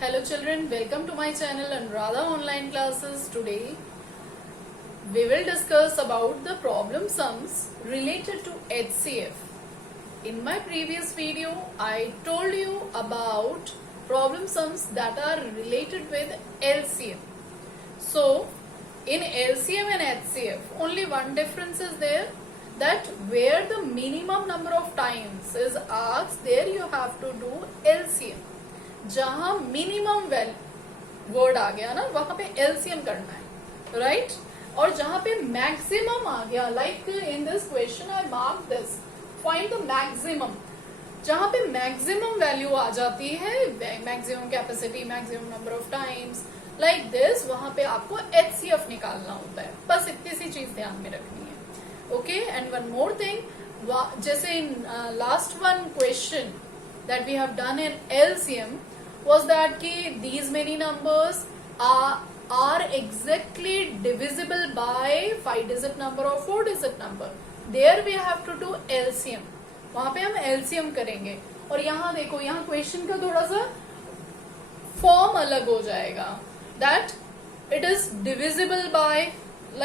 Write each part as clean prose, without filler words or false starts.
Hello children, welcome to my channel Anuradha Online Classes. Today we will discuss about the problem sums related to HCF. In my previous video, I told you about problem sums that are related with LCM. So in LCM and HCF, only one difference is there, that where the minimum number of times is asked, there you have to do LCM. जहां minimum word आ गया ना वहां पे LCM करना है, right? और जहां पे मैक्सिमम आ गया, like in this question I mark this, find the maximum, जहां पे मैक्सिमम वैल्यू आ जाती है, maximum capacity, maximum number of times, like this, वहां पे आपको एचसीएफ निकालना होता है. बस इतनी सी चीज ध्यान में रखनी है. Okay, and one more thing, जैसे in last one question that we have done in LCM was that ki these many numbers are exactly divisible by 5-digit number or 4-digit number. There we have to do LCM. वहां पे हम LCM करेंगे. और यहाँ देखो, यहाँ question का थोड़ा सा फॉर्म अलग हो जाएगा. That it is divisible by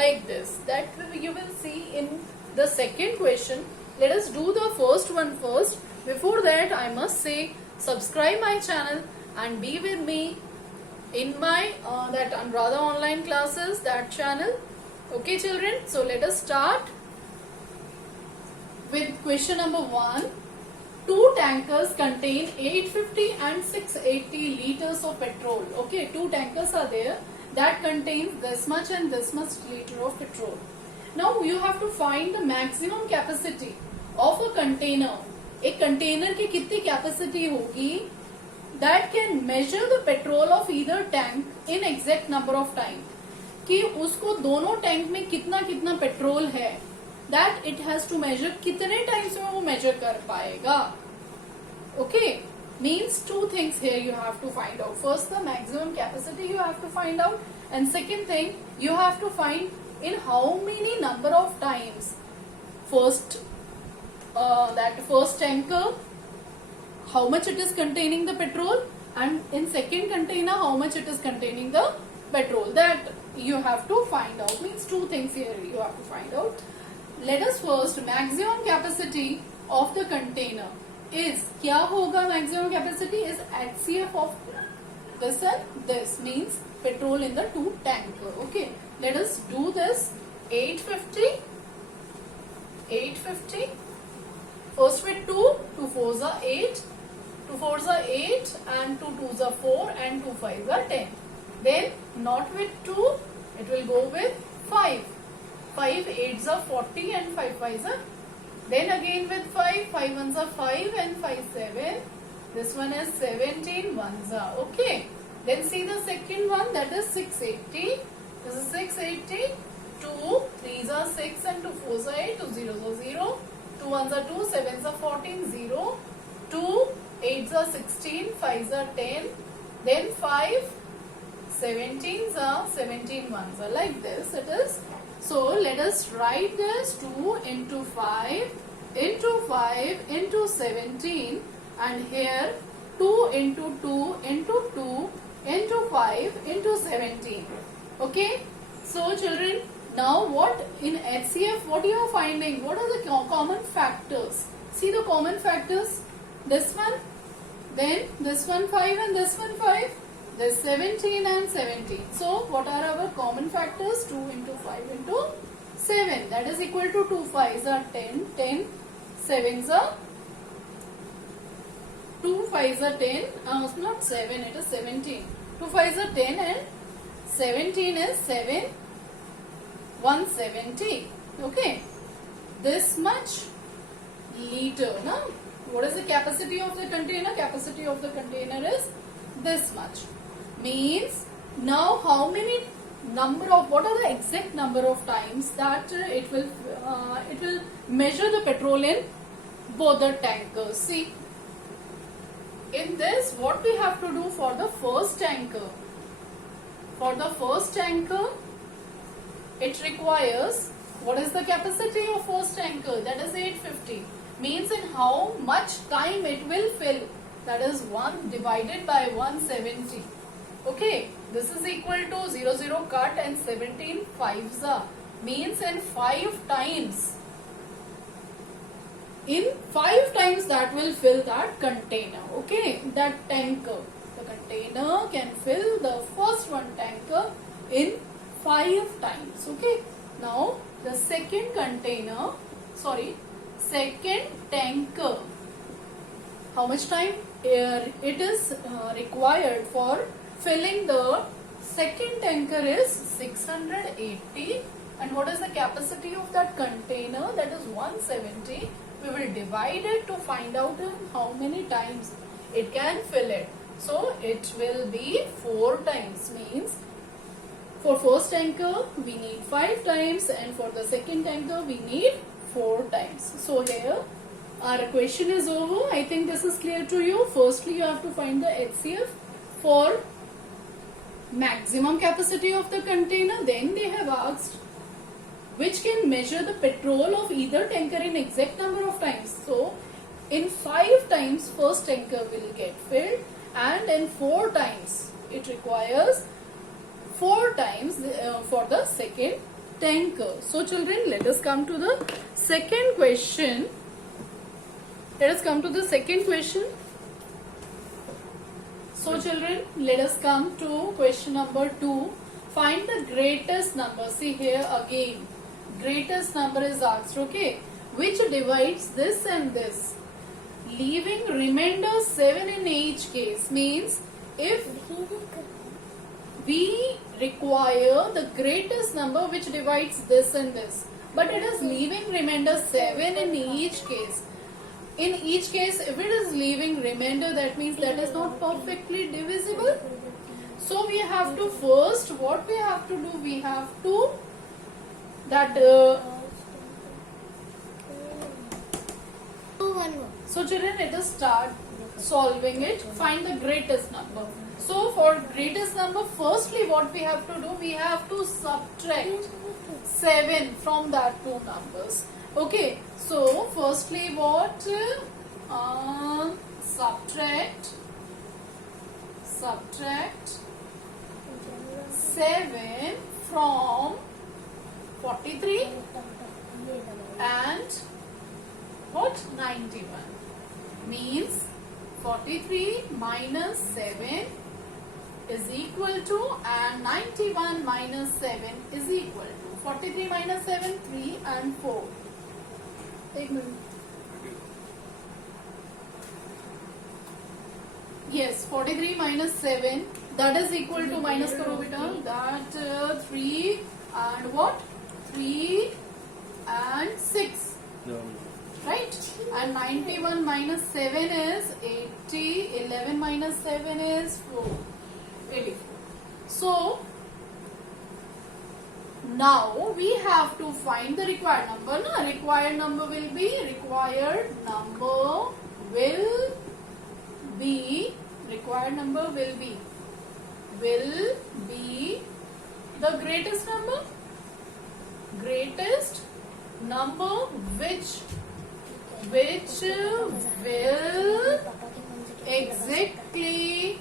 like this. That you will see in the second question. Let us do the first one first. Before that, I must say, subscribe my channel and be with me in my that Anuradha Online Classes, that channel. Okay, children. So let us start with question number 1. Two tankers contain 850 and 680 liters of petrol. Okay, two tankers are there that contains this much and this much liter of petrol. Now you have to find the maximum capacity of a container. एक container की कितनी capacity होगी that can measure the petrol of either tank in exact number of time, कि उसको दोनों tank में कितना कितना पेट्रोल है, that it has to measure, कितने टाइम्स में वो मेजर कर पाएगा. Okay, means two things here you have to find out. First the maximum capacity you have to find out, and second thing you have to find in how many number of times first that first tanker, how much it is containing the petrol, and in second container how much it is containing the petrol. That you have to find out. Means two things here you have to find out. Let us first, maximum capacity of the container is, क्या होगा maximum capacity is HCF of this and this, means petrol in the two tanker. Okay, let us do this. 850 first with 2 4s are 8, 2 4s are 8, and 2 2s are 4, and 2 5s are 10. Then not with 2, it will go with 5. 5 8s are 40, and 5 5s are. Then again with 5, 5 1s are 5, and 5 7. This one is 17 1s are. Okay. Then see the second one, that is 680. This is 680. 2 3s are 6, and 2 4s are 8, 2 0s are 0. 2 1s are 2, 7s are 14, 0, 2, 8s are 16, 5s are 10, then 5, 17s are 17 1s are, like this it is. So let us write this 2 into 5 into 5 into 17, and here 2 into 2 into 2 into 5 into 17. Okay, so children, now what in HCF, what you are finding, what are the common factors? See the common factors, this one, then this one 5, and this one 5, this 17 and 17. So what are our common factors? 2 into 5 into 7, that is equal to 2 5s are 10, 10 7s are 2 5s are 10, not 7, it is 17. 2 5s are 10, and 17 is 7, 170. Okay, this much liter. Now what is the capacity of the container? Capacity of the container is this much. Means now how many number of, what are the exact number of times that it will measure the petrol in both the tankers. See, in this what we have to do for the first tanker. For the first tanker, it requires, what is the capacity of first tanker? That is 850. Means in how much time it will fill. that is 1 divided by 170. Okay, this is equal to 0 0 cut and 17 5s are, means in 5 times. In 5 times that will fill that container. Okay, that tanker. The container can fill the first one tanker in 5 times. Okay, now the second tanker, how much time it is required for filling the second tanker is 680, and what is the capacity of that container? That is 170. We will divide it to find out how many times it can fill it. So it will be 4 times, means for first tanker we need 5 times and for the second tanker we need 4 times. So here our question is over. I think this is clear to you. Firstly, you have to find the HCF for maximum capacity of the container. Then they have asked which can measure the petrol of either tanker in exact number of times. So in 5 times first tanker will get filled, and in 4 times it requires 4 times for the second tanker. So children, let us come to the second question. So children, let us come to question number 2. Find the greatest number. See here again, greatest number is asked. Okay, which divides this and this, leaving remainder 7 in each case. Means if we require the greatest number which divides this and this, but it is leaving remainder 7 in each case. In each case, if it is leaving remainder, that means that is not perfectly divisible. So we have to first, what we have to do, we have to so children, let us start solving it. Find the greatest number. So for greatest number, firstly what we have to do, we have to subtract 7 from that two numbers. Okay, so firstly what? Subtract 7 from 43 and what? 91. Means 43 minus 7 is equal to, and 91 minus 7 is equal to 43 minus 7, 3 and 4. Take minute. Yes, 43 minus 7, that is equal to, minus karo beta, that 3 and what? 3 and 6. No. Right? And 91 minus 7 is 80. 11 minus 7 is 4. 84. So, now we have to find the required number. No? Required number will be the greatest number which will exactly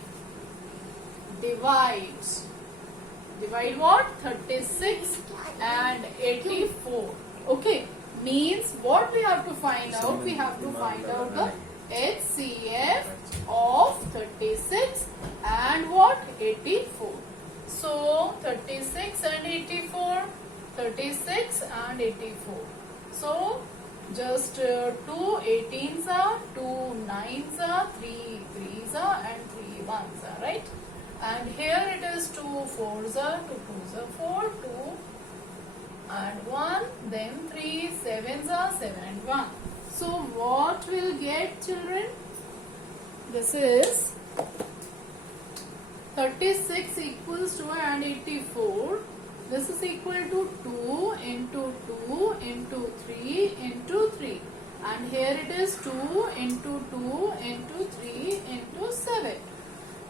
divide what? 36 and 84. Okay, means what we have to find out? We have to find out the HCF of 36 and what? 84. So 36 and 84. 36 and 84. So just 2 18s are, 2 9s are, 3 3s are and 3 1s are, right? And here it is 2 4s are, 2 2s are 4, 2 and 1, then 3 7s are, 7 and 1. So what will get, children? This is 36 equals to and 84. This is equal to 2 into 2 into 3 into 3. And here it is 2 into 2 into 3 into 7.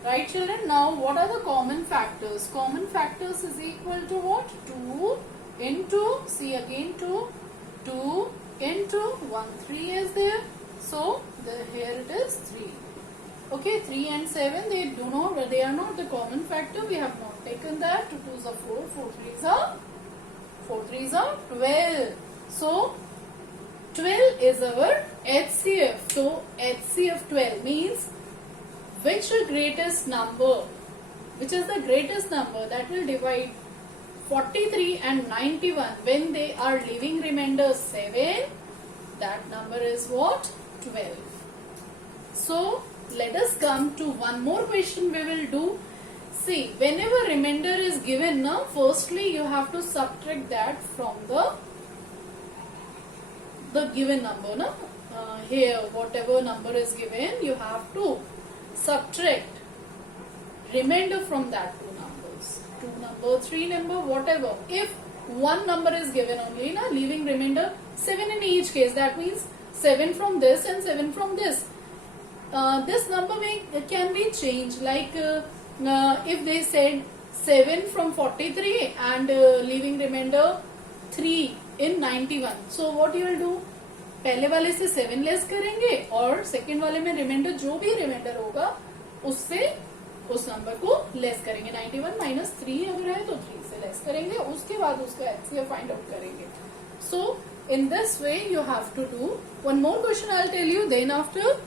Right, children? Now what are the common factors? Common factors is equal to what? 2 into, see again 2 into 1 3 is there. So here it is 3. Okay, 3 and 7, they are not the common factor. We have not taken that. 2 2s are 4, 4 3s are 12. So 12 is our HCF. So HCF 12 means which is the greatest number that will divide 43 and 91 when they are leaving remainder 7. That number is what? 12. So let us come to one more question we will do. See, whenever remainder is given, now firstly you have to subtract that from the given number. No? Here whatever number is given, you have to subtract remainder from that two numbers. 2 number, 3 number, whatever. If one number is given only, na, leaving remainder 7 in each case, that means 7 from this and 7 from this. This number can be changed, like if they said 7 from 43 and leaving remainder 3 in 91. So what you will do? पहले वाले से 7 less करेंगे और second वाले में reminder जो भी reminder होगा उससे उस नंबर को लेस करेंगे. 91 माइनस 3 अगर है तो 3 से लेस करेंगे, उसके बाद उसका HCF फाइंड आउट करेंगे. सो in this way you have to do. One more question I'll tell you, then after.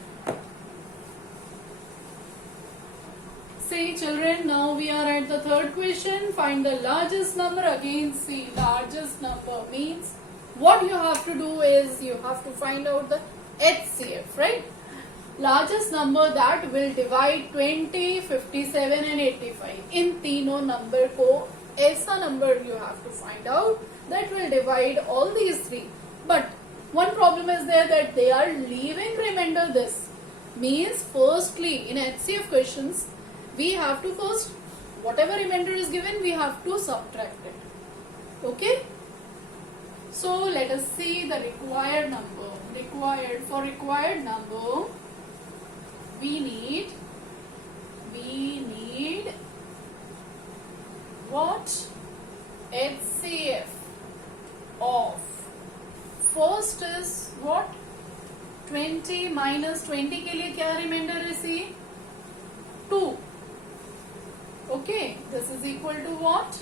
See children, now we are at the third question. Find the largest number. Again, see, largest number means what you have to do is you have to find out the HCF, right? Largest number that will divide 20, 57 and 85. In तीनों number को ऐसा number you have to find out that will divide all these three. But one problem is there that they are leaving remainder this. Means firstly in HCF questions we have to first whatever remainder is given we have to subtract it. Okay? So let us see the required number. For required number we need what? HCF of first is what? 20 minus 20 के लिए क्या remainder है? See 2. Okay, this is equal to what?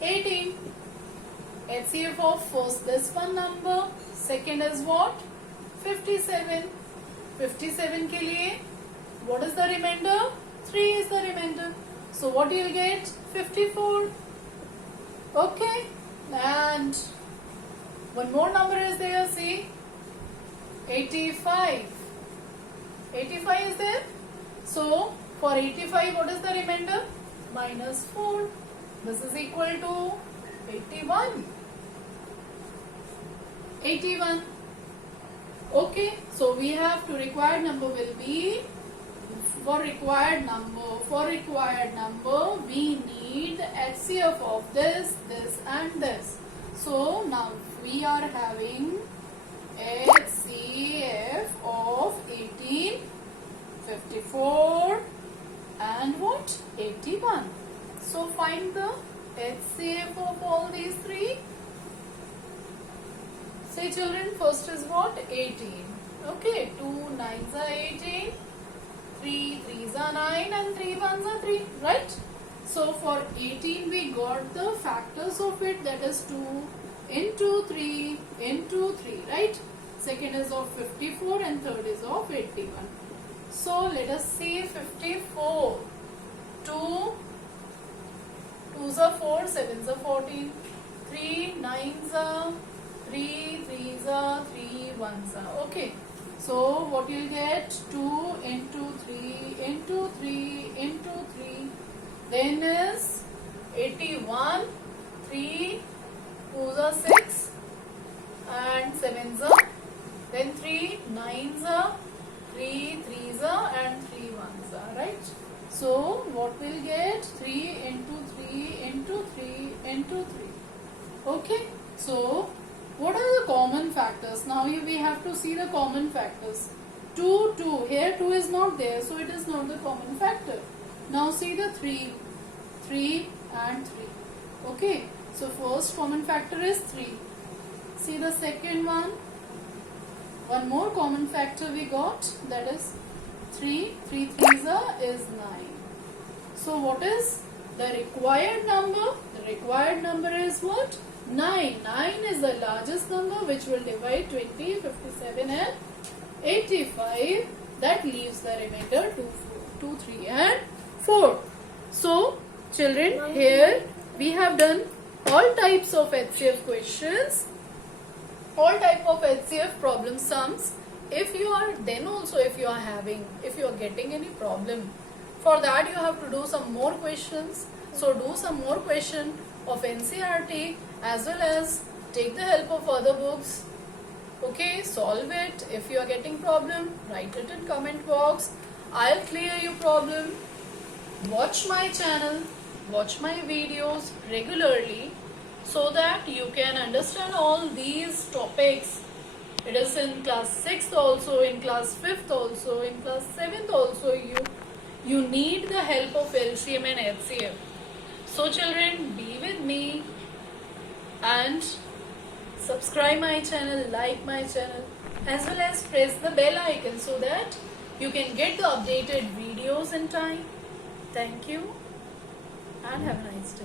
18. HCF of first this one number, second is what? 57. 57 के लिए what is the remainder? 3 is the remainder. So what you will get? 54. Okay, and one more number is there. See, 85. 85 is there. So for 85, what is the remainder? Minus 4. This is equal to 81. 81. Okay, so we have to required number will be for required number we need the HCF of this and this. So now we are having HCF of 18, 54 and what? 81. So find the HCF of all these three. Say children, first is what? 18. Okay, 2 9s are 18, 3 3s are 9 and 3 1s are 3, right? So for 18 we got the factors of it, that is 2 into 3 into 3, right? Second is of 54 and third is of 81. So let us see 54. 2 2s are 4, 7s are 14, 3 9s are 3, 3s are 3, 1s are. Okay. So what you will get? 2 into 3 into 3 into 3. Then is 81. 3 2s are 6 and 7s are. Then 3 9s are, 3 3s are and 3 1s are, right? So what will get? 3 into 3 into 3 into 3. Okay. So what are the common factors? Now we have to see the common factors. 2 2. Here 2 is not there, so it is not the common factor. Now see the 3 and 3. Okay. So first common factor is 3. See the second one. One more common factor we got, that is 3 threes is 9. So what is the required number? The required number is what? 9. 9 is the largest number which will divide 20, 57 and 85. That leaves the remainder 2, 3 and 4. So children, here we have done all types of HCF questions, all type of HCF problem sums. If you are getting any problem, for that you have to do some more questions. So do some more question of NCERT as well as take the help of other books. Okay, solve it. If you are getting problem, write it in comment box. I'll clear your problem. Watch my channel, watch my videos regularly so that you can understand all these topics. It is in class 6th also, in class 5th also, in class 7th also. You need the help of LCM and HCF. So children, be with me and subscribe my channel, like my channel, as well as press the bell icon so that you can get the updated videos in time. Thank you and have a nice day.